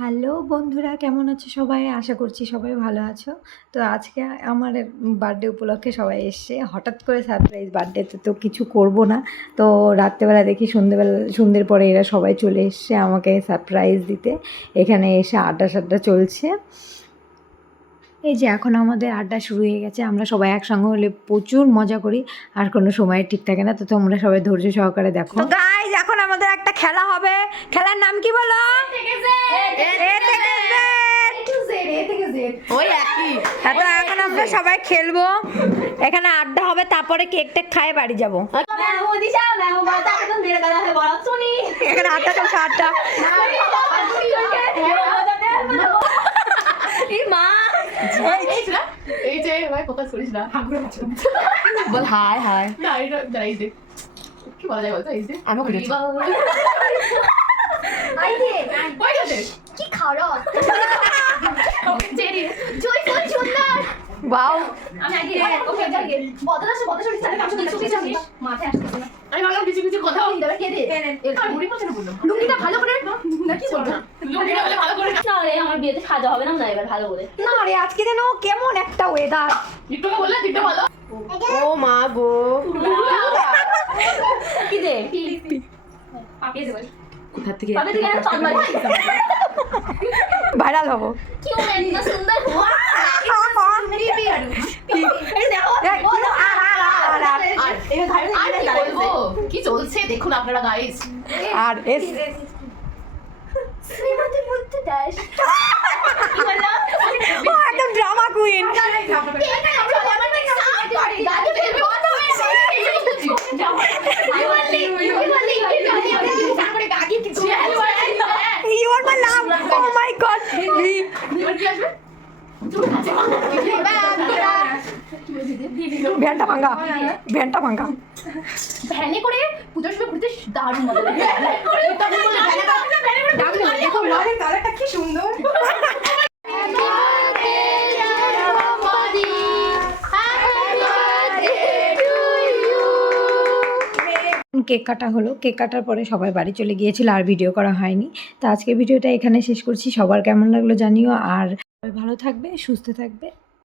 Hello বন্ধুরা, কেমন আছো সবাই? আশা করছি সবাই ভালো আছো। তো আজকে আমার বার্থডে উপলক্ষে সবাই এসছে। হঠাৎ করে সারপ্রাইজ, বার্থডেতে তো কিছু করব না। তো রাত্রেবেলা দেখি সন্ধ্যের পরে এরা সবাই চলে এসছে আমাকে সারপ্রাইজ দিতে। এখানে এসে আড্ডা চলছে। এই যে এখন আমাদের আড্ডা শুরু হয়ে গেছে। আমরা সবাই একসঙ্গে হলে প্রচুর মজা করি, আর কোনো সময় ঠিক থাকে না। তো তোমরা সবাই ধৈর্য সহকারে দেখো। তো গাইস, এখন আমাদের একটা খেলা হবে। খেলার নাম কি বলো? এখন আমরা সবাই খেলবো, এখানে আড্ডা হবে, তারপরে কেক টেক খায় বাড়ি যাবো। এখানে আড্ডা চলছে, আড্ডা। এই যে ভাই ফোকাস করিস না, বল হাই হাই। না এটা দাঁড়াই দে, কি বলা যায় বলতো? এই যে আমি করি আই দে কই গেছে, কি খারাপ চেরি জয় কত সুন্দর। ওয়াও, আমি আগে ওকে আগে বদলা সরি তাহলে কাছে কিছু মাথায় আসছে না। আমি ভাবলাম কিছু কথা বলি, তবে কে দে আমি মুড়ি পছন্দ করলাম। লুঙ্গিটা ভালো করে না, কি বলবো, লুঙ্গিটা ভালো করে না রে, আমার বিয়েতে সাজা হবে না না এবার ভালো করে না রে, আজকে যেন কেমন একটা ওয়েদার। একটু বললে দিতে ভালো। ও মা গো, কি দে পাপিয়ে দে কোথা থেকে ভাইরাল হবো। কি ও এত সুন্দর হুয়া মেরি পিয়ার এই দেখো কি চলছে দেখুন আপনারা গাইস। আর এস শ্রীমতী বুদ্ধি দাস কি বললো, ও একদম drama queen. You are my love. Oh my God. ভ্যানটা ভাঙা ভ্যানে করে পুজোর সময় ঘুরতে দারুণ মজা লাগে। কি সুন্দর কেক কাটা হলো। কেক কাটার পরে সবাই বাড়ি চলে গিয়েছিল, আর ভিডিও করা হয়নি। তো আজকে ভিডিওটা এখানে শেষ করছি। সবার কেমন লাগলো জানিও, আর সবাই ভালো থাকবে, সুস্থ থাকবে।